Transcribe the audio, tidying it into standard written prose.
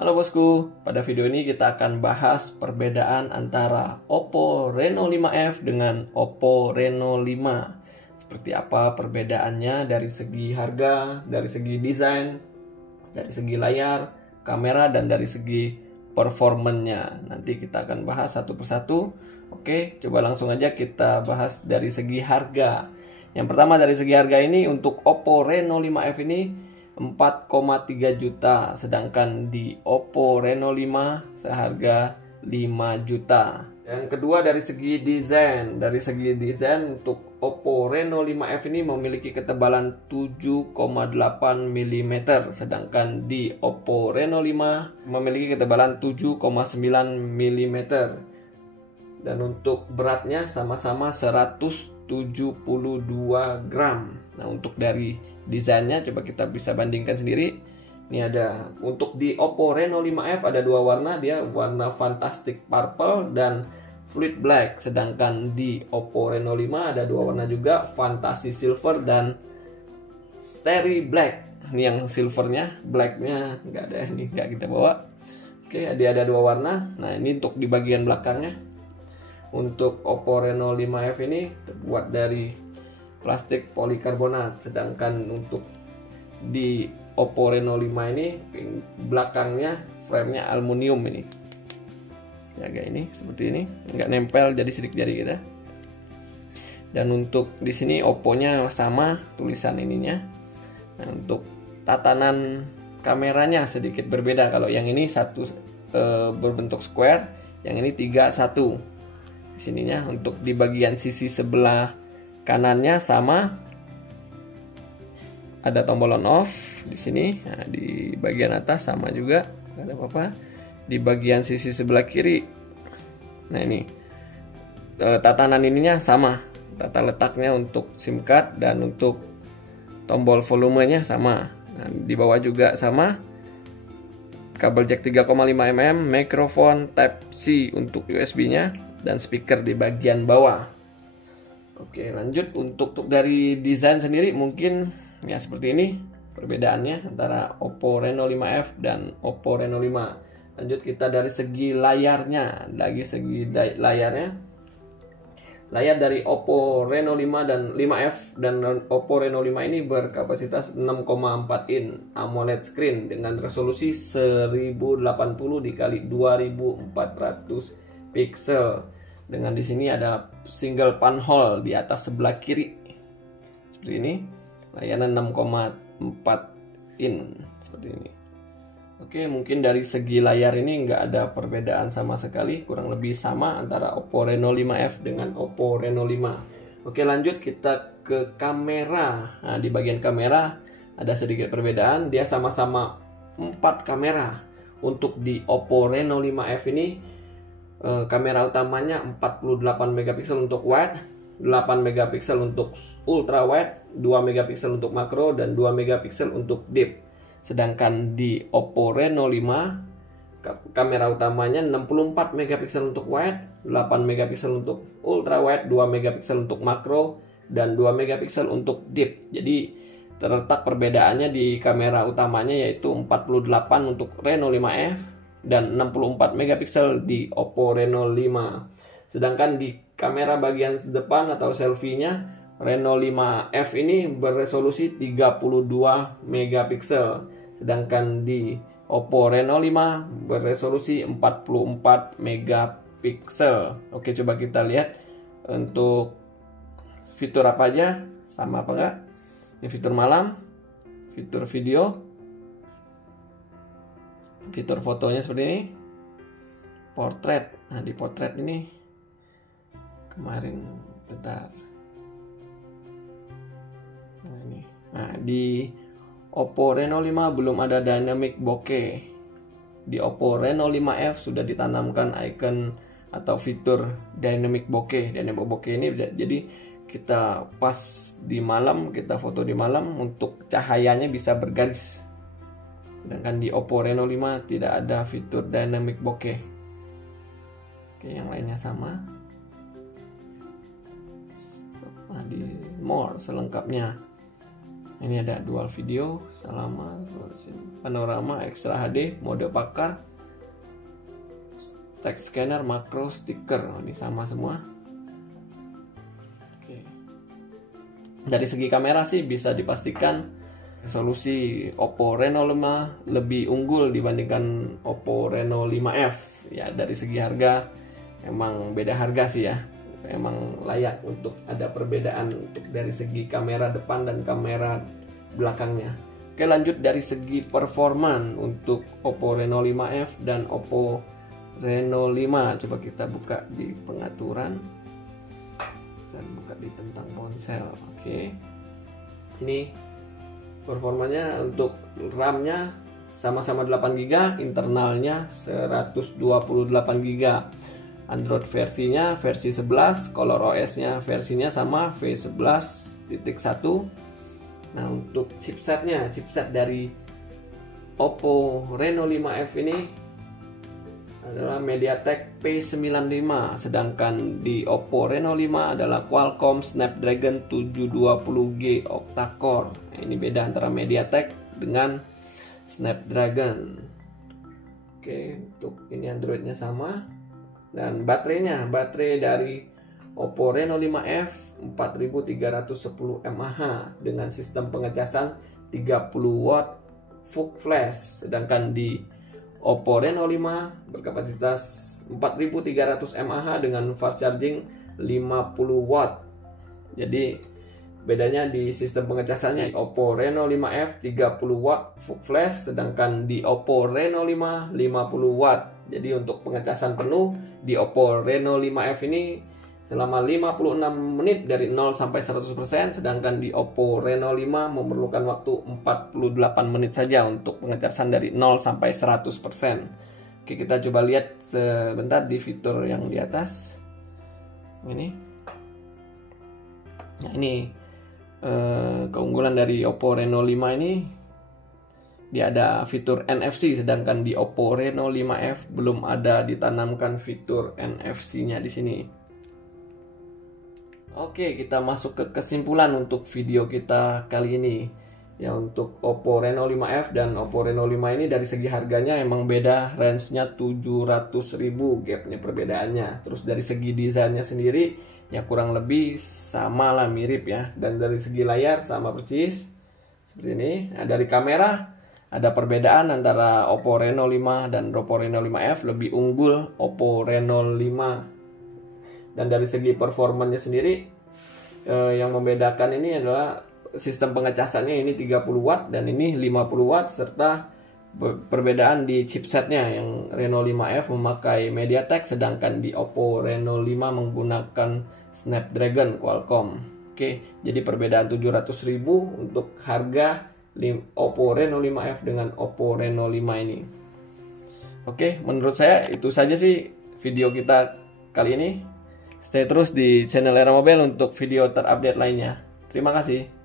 Halo bosku, pada video ini kita akan bahas perbedaan antara Oppo Reno 5F dengan Oppo Reno 5. Seperti apa perbedaannya dari segi harga, dari segi desain, dari segi layar, kamera, dan dari segi performanya. Nanti kita akan bahas satu persatu. Oke, coba langsung aja kita bahas dari segi harga. Yang pertama dari segi harga ini, untuk Oppo Reno 5F ini 4,3 juta, sedangkan di Oppo Reno 5 seharga 5 juta. Yang kedua dari segi desain. Dari segi desain untuk Oppo Reno 5F ini memiliki ketebalan 7,8 mm, sedangkan di Oppo Reno 5 memiliki ketebalan 7,9 mm. Dan untuk beratnya sama-sama 172 gram. Nah, untuk dari desainnya coba kita bisa bandingkan sendiri. Ini ada untuk di Oppo Reno 5F ada dua warna, dia warna Fantastic Purple dan Fluid Black. Sedangkan di Oppo Reno 5 ada dua warna juga, Fantasy Silver dan Starry Black. Ini yang silvernya, blacknya nggak ada, ini nggak kita bawa. Oke, dia ada dua warna. Nah, ini untuk di bagian belakangnya. Untuk Oppo Reno 5F ini terbuat dari plastik polikarbonat, sedangkan untuk di Oppo Reno 5 ini belakangnya framenya aluminium ini. Ya, kayak ini, seperti ini, nggak nempel jadi sidik jari kita. Dan untuk di sini Oppo-nya sama tulisan ininya. Nah, untuk tatanan kameranya sedikit berbeda. Kalau yang ini berbentuk square, yang ini 3-1. Sininya untuk di bagian sisi sebelah kanannya sama, ada tombol on off di sini. Nah, di bagian atas sama juga, nggak ada apa-apa. Di bagian sisi sebelah kiri, nah ini tatanan ininya sama, tata letaknya untuk SIM card dan untuk tombol volumenya sama. Nah, di bawah juga sama, kabel jack 3,5 mm, mikrofon Type C untuk USB-nya, dan speaker di bagian bawah. Oke, lanjut untuk dari desain sendiri mungkin ya seperti ini perbedaannya antara Oppo Reno 5F dan Oppo Reno 5. Lanjut kita dari segi layarnya. Layar dari Oppo Reno 5 dan 5F dan Oppo Reno 5 ini berkapasitas 6,4 in AMOLED screen dengan resolusi 1080 x 2400 pixel. Dengan di sini ada single pan hole di atas sebelah kiri. Seperti ini. Layanan 6,4 in seperti ini. Oke, mungkin dari segi layar ini nggak ada perbedaan sama sekali, kurang lebih sama antara Oppo Reno 5F dengan Oppo Reno 5. Oke, lanjut kita ke kamera. Nah, di bagian kamera ada sedikit perbedaan, dia sama-sama 4 kamera. Untuk di Oppo Reno 5F ini kamera utamanya 48 megapiksel untuk wide, 8 megapiksel untuk ultra wide, 2 megapiksel untuk makro, dan 2 megapiksel untuk deep. Sedangkan di Oppo Reno 5 kamera utamanya 64 megapiksel untuk wide, 8 megapiksel untuk ultra wide, 2 megapiksel untuk makro, dan 2 megapiksel untuk deep. Jadi terletak perbedaannya di kamera utamanya, yaitu 48 untuk Reno 5F dan 64 megapiksel di Oppo Reno 5. Sedangkan di kamera bagian depan atau selfie-nya, Reno 5F ini beresolusi 32 megapiksel. Sedangkan di Oppo Reno 5 beresolusi 44 megapiksel. Oke, coba kita lihat untuk fitur apa aja, sama apa enggak. Ini fitur malam, fitur video, fitur fotonya seperti ini, portrait. Nah, di portrait ini kemarin bentar. Nah, ini. Nah, di Oppo Reno 5 belum ada dynamic bokeh. Di Oppo Reno 5F sudah ditanamkan icon atau fitur dynamic bokeh. Dynamic bokeh ini jadi kita pas di malam, kita foto di malam, untuk cahayanya bisa bergaris. Sedangkan di Oppo Reno 5 tidak ada fitur dynamic bokeh. Oke, yang lainnya sama. Nah, di more selengkapnya. Ini ada dual video, panorama, extra HD, mode pakar, text scanner, makro, stiker. Ini sama semua. Oke. Dari segi kamera sih bisa dipastikan resolusi Oppo Reno 5 lebih unggul dibandingkan Oppo Reno 5F. Ya, dari segi harga emang beda harga sih ya. Emang layak untuk ada perbedaan untuk dari segi kamera depan dan kamera belakangnya. Oke, lanjut dari segi performa untuk Oppo Reno 5F dan Oppo Reno 5. Coba kita buka di pengaturan dan buka di tentang ponsel. Oke, ini performanya untuk RAM-nya sama-sama 8GB, internalnya 128 GB. Android versinya versi 11, Color OS-nya versinya sama V11.1. Nah, untuk chipsetnya, chipset dari Oppo Reno 5F ini adalah MediaTek P95, sedangkan di Oppo Reno 5 adalah Qualcomm Snapdragon 720G octa-core. Nah, ini beda antara MediaTek dengan Snapdragon. Oke, untuk ini Androidnya sama. Dan baterainya, baterai dari Oppo Reno 5F 4310 mAh dengan sistem pengecasan 30 watt full flash, sedangkan di Oppo Reno 5 berkapasitas 4300 mAh dengan fast charging 50 watt. Jadi bedanya di sistem pengecasannya, Oppo Reno 5F 30 watt full flash, sedangkan di Oppo Reno 5 50 watt. Jadi untuk pengecasan penuh di Oppo Reno 5F ini selama 56 menit dari 0 sampai 100%, sedangkan di Oppo Reno 5 memerlukan waktu 48 menit saja untuk pengecasan dari 0 sampai 100%. Oke, kita coba lihat sebentar di fitur yang di atas. Ini. Nah, ini keunggulan dari Oppo Reno 5 ini. Dia ada fitur NFC, sedangkan di Oppo Reno 5F belum ada ditanamkan fitur NFC-nya di sini. Oke, kita masuk ke kesimpulan untuk video kita kali ini. Ya, untuk Oppo Reno 5F dan Oppo Reno 5 ini dari segi harganya emang beda, range-nya 700.000 gapnya perbedaannya. Terus dari segi desainnya sendiri ya kurang lebih sama lah, mirip ya. Dan dari segi layar sama persis seperti ini. Nah, dari kamera ada perbedaan antara Oppo Reno 5 dan Oppo Reno 5F, lebih unggul Oppo Reno 5. Dan dari segi performanya sendiri yang membedakan ini adalah sistem pengecasannya, ini 30 watt dan ini 50 watt, serta perbedaan di chipsetnya. Yang Reno 5F memakai MediaTek, sedangkan di Oppo Reno 5 menggunakan Snapdragon Qualcomm. Oke, jadi perbedaan 700.000 untuk harga Oppo Reno 5F dengan Oppo Reno 5 ini. Oke, menurut saya itu saja sih video kita kali ini. Stay terus di channel Era Mobile untuk video terupdate lainnya. Terima kasih.